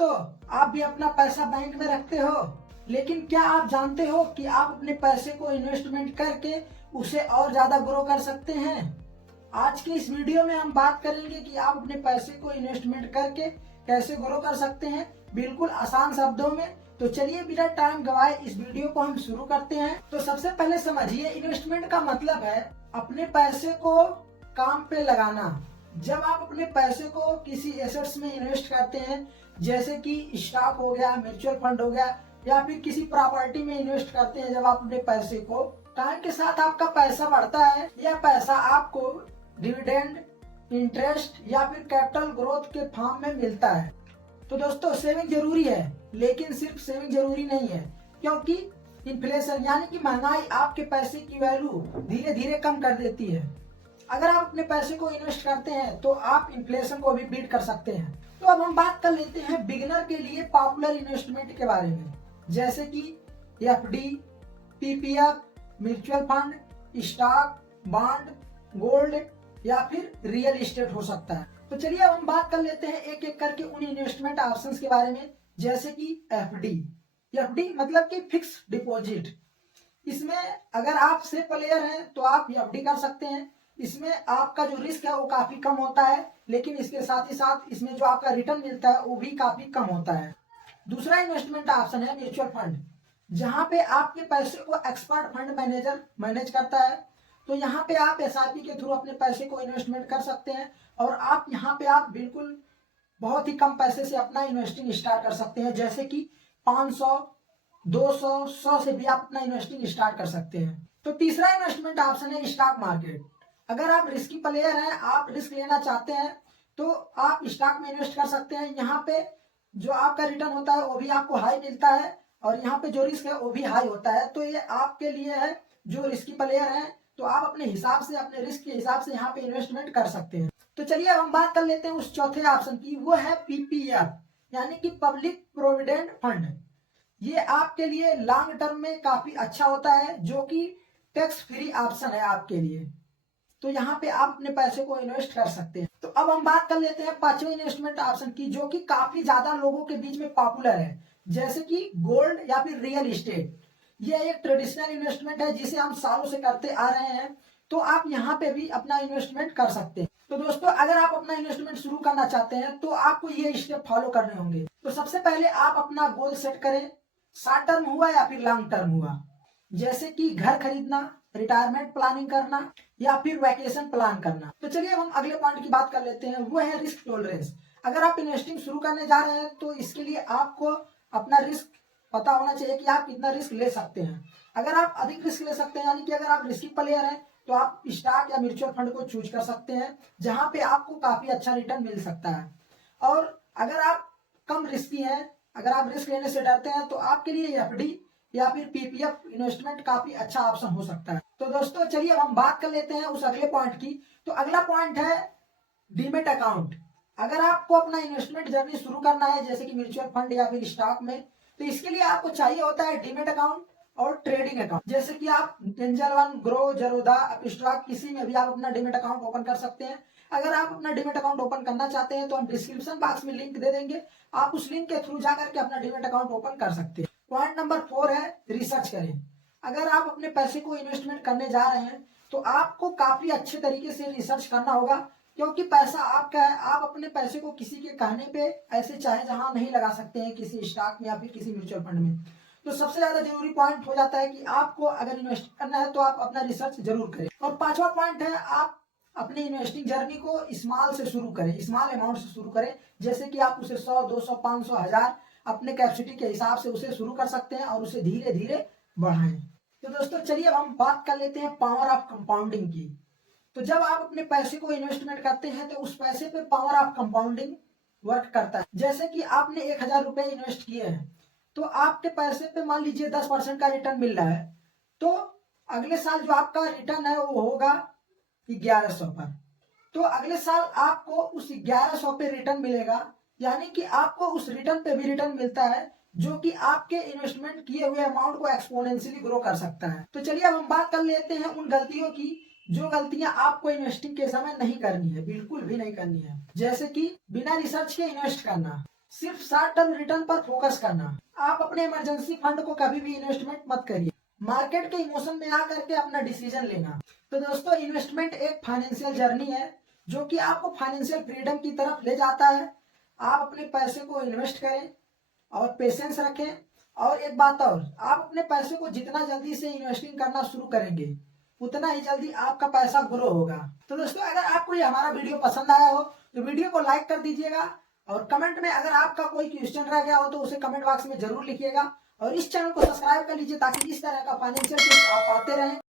दोस्तों, आप भी अपना पैसा बैंक में रखते हो, लेकिन क्या आप जानते हो कि आप अपने पैसे को इन्वेस्टमेंट करके उसे और ज्यादा ग्रो कर सकते हैं। आज की इस वीडियो में हम बात करेंगे कि आप अपने पैसे को इन्वेस्टमेंट करके कैसे ग्रो कर सकते हैं, बिल्कुल आसान शब्दों में। तो चलिए बिना टाइम गवाए इस वीडियो को हम शुरू करते हैं। तो सबसे पहले समझिए, इन्वेस्टमेंट का मतलब है अपने पैसे को काम पे लगाना। जब आप अपने पैसे को किसी एसेट्स में इन्वेस्ट करते हैं, जैसे कि स्टॉक हो गया, म्यूचुअल फंड हो गया, या फिर किसी प्रॉपर्टी में इन्वेस्ट करते हैं, जब आप अपने पैसे को, टाइम के साथ आपका पैसा बढ़ता है। यह पैसा आपको डिविडेंड, इंटरेस्ट या फिर कैपिटल ग्रोथ के फॉर्म में मिलता है। तो दोस्तों, सेविंग जरूरी है, लेकिन सिर्फ सेविंग जरूरी नहीं है, क्योंकि इन्फ्लेशन यानी कि महंगाई आपके पैसे की वैल्यू धीरे धीरे कम कर देती है। अगर आप अपने पैसे को इन्वेस्ट करते हैं तो आप इन्फ्लेशन को भी बीट कर सकते हैं। तो अब हम बात कर लेते हैं बिगिनर के लिए पॉपुलर इन्वेस्टमेंट के बारे में, जैसे कि FD, PPF, mutual fund, stock, bond, gold या फिर रियल एस्टेट हो सकता है। तो चलिए अब हम बात कर लेते हैं एक एक करके उन इन्वेस्टमेंट ऑप्शंस के बारे में, जैसे कि एफडी। एफडी मतलब कि फिक्स डिपॉजिट। इसमें अगर आप से प्लेयर हैं तो आप एफडी कर सकते हैं। इसमें आपका जो रिस्क है वो काफी कम होता है, लेकिन इसके साथ ही साथ इसमें जो आपका रिटर्न मिलता है वो भी काफी कम होता है। दूसरा इन्वेस्टमेंट ऑप्शन है म्यूचुअल फंड, जहां पे आपके पैसे को एक्सपर्ट फंड मैनेजर मैनेज करता है। तो यहाँ पे आप एसआईपी के थ्रू अपने पैसे को इन्वेस्टमेंट कर सकते हैं, और आप यहाँ पे आप बिल्कुल बहुत ही कम पैसे से अपना इन्वेस्टिंग स्टार्ट कर सकते हैं, जैसे कि 500, 200, 100 से भी आप अपना इन्वेस्टिंग स्टार्ट कर सकते हैं। तो तीसरा इन्वेस्टमेंट ऑप्शन है स्टॉक मार्केट। अगर आप रिस्की प्लेयर हैं, आप रिस्क लेना चाहते हैं, तो आप स्टॉक में इन्वेस्ट कर सकते हैं। यहाँ पे जो आपका रिटर्न होता है वो भी आपको हाई मिलता है, और यहाँ पे जो रिस्क है वो भी हाई होता है। तो ये आपके लिए है जो रिस्की प्लेयर हैं, तो आप अपने हिसाब से, अपने रिस्क के हिसाब से यहाँ पे इन्वेस्टमेंट कर सकते हैं। तो चलिए अब हम बात कर लेते हैं उस चौथे ऑप्शन की, वो है पीपीएफ यानी कि पब्लिक प्रोविडेंट फंड। ये आपके लिए लॉन्ग टर्म में काफी अच्छा होता है, जो कि टैक्स फ्री ऑप्शन है आपके लिए। तो यहाँ पे आप अपने पैसे को इन्वेस्ट कर सकते हैं। तो अब हम बात कर लेते हैं पांचवें इन्वेस्टमेंट ऑप्शन की, जो कि काफी ज्यादा लोगों के बीच में पॉपुलर है, जैसे कि गोल्ड या फिर रियल एस्टेट। यह एक ट्रेडिशनल इन्वेस्टमेंट है जिसे हम सालों से करते आ रहे हैं। तो आप यहाँ पे भी अपना इन्वेस्टमेंट कर सकते हैं। तो दोस्तों, अगर आप अपना इन्वेस्टमेंट शुरू करना चाहते हैं तो आपको ये स्टेप फॉलो करने होंगे। तो सबसे पहले आप अपना गोल सेट करें, शॉर्ट टर्म हुआ या फिर लॉन्ग टर्म हुआ, जैसे कि घर खरीदना, रिटायरमेंट प्लानिंग करना या फिर वैकेशन प्लान करना। तो चलिए हम अगले पॉइंट की बात कर लेते हैं, वो है रिस्क टॉलरेंस। अगर आप इन्वेस्टिंग शुरू करने जा रहे हैं तो इसके लिए आपको अपना रिस्क पता होना चाहिए कि आप कितना रिस्क ले सकते हैं। अगर आप अधिक रिस्क ले सकते हैं, यानी कि अगर आप रिस्की प्लेयर हैं, तो आप स्टॉक या म्यूचुअल फंड को चूज कर सकते हैं, जहां पे आपको काफी अच्छा रिटर्न मिल सकता है। और अगर आप कम रिस्की हैं, अगर आप रिस्क लेने से डरते हैं, तो आपके लिए एफडी या फिर पीपीएफ इन्वेस्टमेंट काफी अच्छा ऑप्शन हो सकता है। तो दोस्तों, चलिए अब हम बात कर लेते हैं उस अगले पॉइंट की। तो अगला पॉइंट है डीमेट अकाउंट। अगर आपको अपना इन्वेस्टमेंट जर्नी शुरू करना है, जैसे कि म्यूचुअल फंड या फिर स्टॉक में, तो इसके लिए आपको चाहिए होता है डीमेट अकाउंट और ट्रेडिंग अकाउंट। जैसे कि आप angel one, grow, Jarodha, Upstox, किसी में भी आप अपना डीमेट अकाउंट ओपन कर सकते हैं। अगर आप अपना डीमेट अकाउंट ओपन करना चाहते हैं तो हम डिस्क्रिप्शन बॉक्स में लिंक दे देंगे, आप उस लिंक के थ्रू जाकर के अपना डीमेट अकाउंट ओपन कर सकते हैं। पॉइंट नंबर 4 है रिसर्च करें। अगर आप अपने पैसे को इन्वेस्टमेंट करने जा रहे हैं तो आपको काफी अच्छे तरीके से रिसर्च करना होगा, क्योंकि पैसा आपका है। आप अपने पैसे को किसी के कहने पे ऐसे चाहे जहां नहीं लगा सकते हैं, किसी स्टॉक में या फिर किसी म्यूचुअल फंड में। तो सबसे ज्यादा जरूरी पॉइंट हो जाता है कि आपको अगर इन्वेस्ट करना है तो आप अपना रिसर्च जरूर करें। और पांचवा पॉइंट है, आप अपनी इन्वेस्टिंग जर्नी को स्मॉल से शुरू करें, स्मॉल अमाउंट से शुरू करें। जैसे कि आप उसे 100, 200, 500, 1000 अपने कैपेसिटी के हिसाब से उसे शुरू कर सकते हैं, और उसे धीरे धीरे बढ़ाएं। तो दोस्तों, चलिए अब हम बात कर लेते हैं पावर ऑफ कंपाउंडिंग की। तो जब आप अपने पैसे को इन्वेस्टमेंट करते हैं तो उस पैसे पे पावर ऑफ कंपाउंडिंग वर्क करता है। जैसे कि आपने 1000 रुपए इन्वेस्ट किए हैं, तो आपके पैसे पे मान लीजिए 10% का रिटर्न मिल रहा है, तो अगले साल जो आपका रिटर्न है वो होगा 1100 पर। तो अगले साल आपको उस 1100 पे रिटर्न मिलेगा, यानी कि आपको उस रिटर्न पे भी रिटर्न मिलता है, जो कि आपके इन्वेस्टमेंट किए हुए अमाउंट को एक्सपोनेंशियली ग्रो कर सकता है। तो चलिए अब हम बात कर लेते हैं उन गलतियों की जो गलतियां आपको इन्वेस्टिंग के समय नहीं करनी है, बिल्कुल भी नहीं करनी है। जैसे कि बिना रिसर्च के इन्वेस्ट करना, सिर्फ शॉर्ट टर्म रिटर्न पर फोकस करना। आप अपने इमरजेंसी फंड को कभी भी इन्वेस्टमेंट मत करिए। मार्केट के इमोशन में आकर के अपना डिसीजन लेना। तो दोस्तों, इन्वेस्टमेंट एक फाइनेंशियल जर्नी है जो कि आपको फाइनेंशियल फ्रीडम की तरफ ले जाता है। आप अपने पैसे को इन्वेस्ट करें और पेशेंस रखें। और एक बात और, आप अपने पैसे को जितना जल्दी से इन्वेस्टिंग करना शुरू करेंगे उतना ही जल्दी आपका पैसा ग्रो होगा। तो दोस्तों, अगर आपको ये हमारा वीडियो पसंद आया हो तो वीडियो को लाइक कर दीजिएगा और कमेंट में अगर आपका कोई क्वेश्चन रह गया हो तो उसे कमेंट बॉक्स में जरूर लिखिएगा। और इस चैनल को सब्सक्राइब कर लीजिए ताकि इस तरह का फाइनेंशियल टिप्स आप पाते रहें।